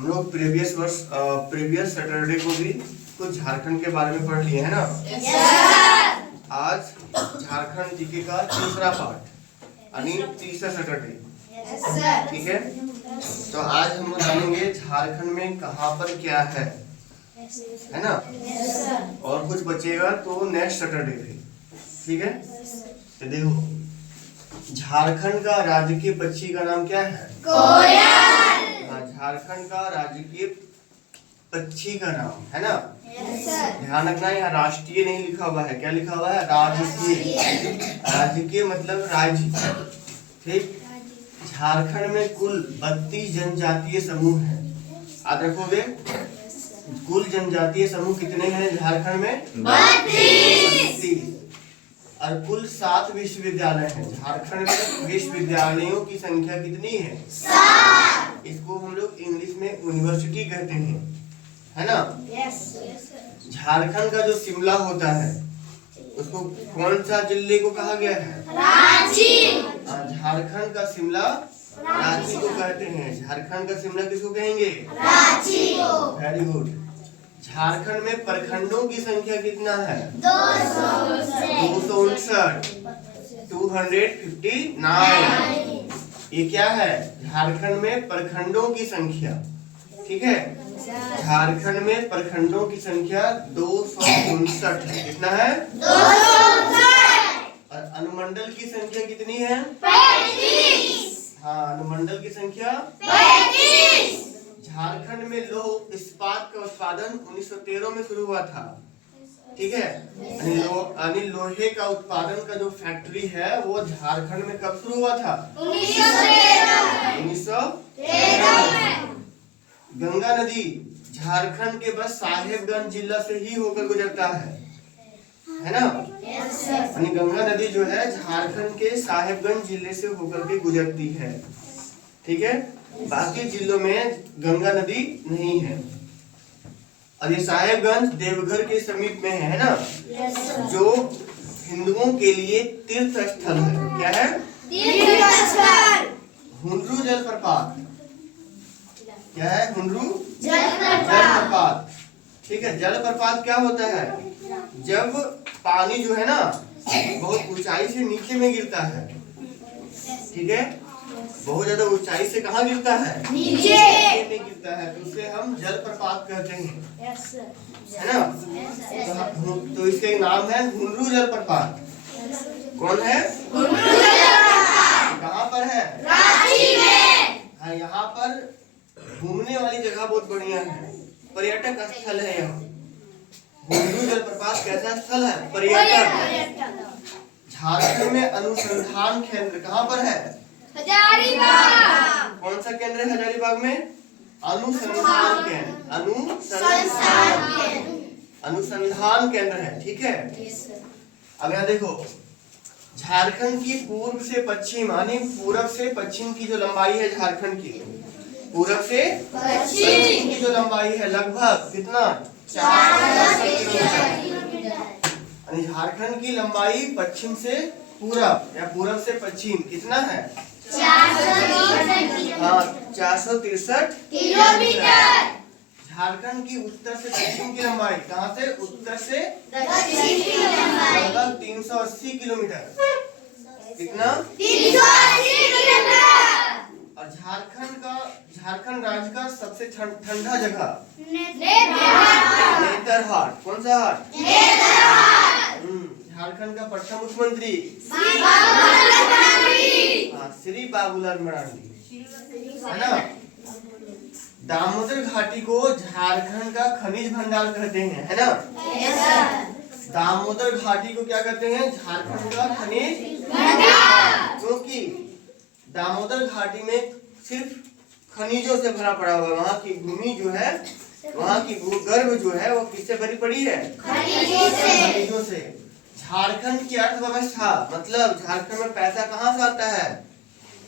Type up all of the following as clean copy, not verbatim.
हम लोग previous Saturday को भी कुछ झारखंड के बारे में पढ़ लिए है ना। आज झारखंड जीके का तीसरा पार्ट यानी तीसरा सैटरडे, ठीक है। तो आज हम लोग जानेंगे झारखंड में कहाँ पर क्या है ना। और कुछ बचेगा तो नेक्स्ट सैटरडे पे, ठीक है। तो देखो, झारखंड का राजकीय पक्षी का नाम क्या है? कोयल। हाँ, झारखंड का राजकीय पक्षी का नाम है ना। ध्यान रखना, यहाँ राष्ट्रीय नहीं लिखा हुआ है, क्या लिखा हुआ है? राजकीय। राजकीय मतलब राज्य, ठीक। झारखंड में कुल 32 जनजातीय समूह हैं। याद रखोगे, कुल जनजातीय समूह कितने हैं झारखंड में? 32। और कुल 7 विश्वविद्यालय हैं झारखंड में। विश्वविद्यालयों की संख्या कितनी है? 7। इसको हम लोग इंग्लिश में यूनिवर्सिटी कहते हैं, है ना। झारखंड का जो शिमला होता है उसको कौन सा जिले को कहा गया है? रांची। झारखंड का शिमला रांची को कहते हैं। झारखंड का शिमला किसको कहेंगे? रांची को। Very good. झारखंड में प्रखंडों की संख्या कितना है? 259। 259। ये क्या है? झारखंड में प्रखंडों की संख्या, ठीक है। झारखंड में प्रखंडों की संख्या 259 है। कितना है? 259। और अनुमंडल की संख्या कितनी है? 35। हाँ, अनुमंडल की संख्या 35। झारखंड में लौह इस्पात का उत्पादन 1913 में शुरू हुआ था, ठीक है। यानी लोहे का उत्पादन का जो फैक्ट्री है वो झारखंड में कब शुरू हुआ था? 1913 में। गंगा नदी झारखंड के बस साहेबगंज जिला से ही होकर गुजरता है ना। यानी गंगा नदी जो है झारखंड के साहेबगंज जिले से होकर के गुजरती है, ठीक है। बाकी जिलों में गंगा नदी नहीं है। और ये साहेबगंज देवघर के समीप में है ना, जो हिंदुओं के लिए तीर्थ स्थल है। क्या है? तीर्थ स्थल। हुंड्रू जलप्रपात। क्या है? हुंड्रू जलप्रपात, ठीक है। जलप्रपात क्या होता है? जब पानी जो है ना बहुत ऊंचाई से नीचे में गिरता है, ठीक है। बहुत ज्यादा ऊंचाई से कहाँ गिरता है? नीचे में गिरता है, तो उसे हम जलप्रपात कहते हैं, है ना। तो इसके नाम है हुंड्रू जलप्रपात। कौन है? हुंड्रू जलप्रपात। कहाँ पर है? रांची में। हाँ, यहाँ पर घूमने वाली जगह बहुत बढ़िया है, पर्यटक स्थल है। यहाँ हुंड्रू जलप्रपात कैसा स्थल है? पर्यटक। झारखंड में अनुसंधान केंद्र कहाँ पर है? हजारीबाग। कौन सा केंद्र है हजारीबाग में? अनुसंधान केंद्र। अनुसंधान केंद्र है, ठीक है। अब यहाँ देखो, झारखंड की पूर्व से पश्चिम यानी पूरब से पश्चिम की जो लंबाई है झारखंड की, पूरब से पश्चिम की जो लंबाई है लगभग कितना? 410 किलोमीटर। झारखंड की लंबाई पश्चिम से पूरब या पूरब से पश्चिम कितना है? 463 किलोमीटर। झारखंड की उत्तर से पश्चिम की लंबाई, कहाँ से? उत्तर से दक्षिण की लंबाई लगभग 380 किलोमीटर। कितना? 380 किलोमीटर। और झारखंड राज्य का सबसे ठंडा जगह नेतरहाट। कौन सा हाट? नेतरहाट। झारखंड का प्रथम मुख्यमंत्री श्री बाबूलाल मरांडी, है ना। दामोदर घाटी को झारखंड का खनिज भंडार कहते हैं, है ना। दामोदर घाटी को क्या कहते हैं? झारखंड का खनिज भंडार। क्योंकि दामोदर घाटी में सिर्फ खनिजों से भरा पड़ा हुआ है। वहाँ की भूमि जो है, वहाँ की भूगर्भ जो है वो किससे भरी पड़ी है? खनिजों से। झारखंड की अर्थव्यवस्था मतलब झारखंड में पैसा कहाँ से आता है?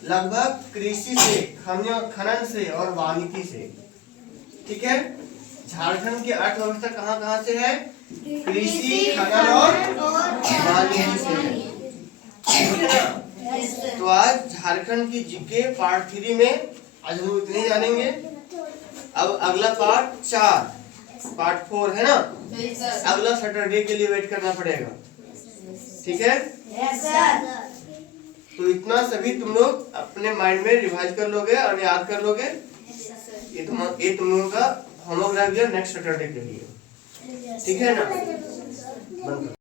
लगभग कृषि से, खनन से और वानिकी से, ठीक है। झारखंड की अर्थव्यवस्था कहाँ कहाँ से है? कृषि, खनन और वानिकी से। तो आज झारखंड की जीके पार्ट 3 में आज हम इतने जानेंगे। अब अगला पार्ट 4, पार्ट 4 है ना, अगला सैटरडे के लिए वेट करना पड़ेगा, ठीक है। तो इतना सभी तुम लोग अपने माइंड में रिवाइज कर लोगे और याद कर लोगे। ये तुम लोगों का होमवर्क रह गया नेक्स्ट सैटरडे के लिए, ठीक है ना। बंद करो।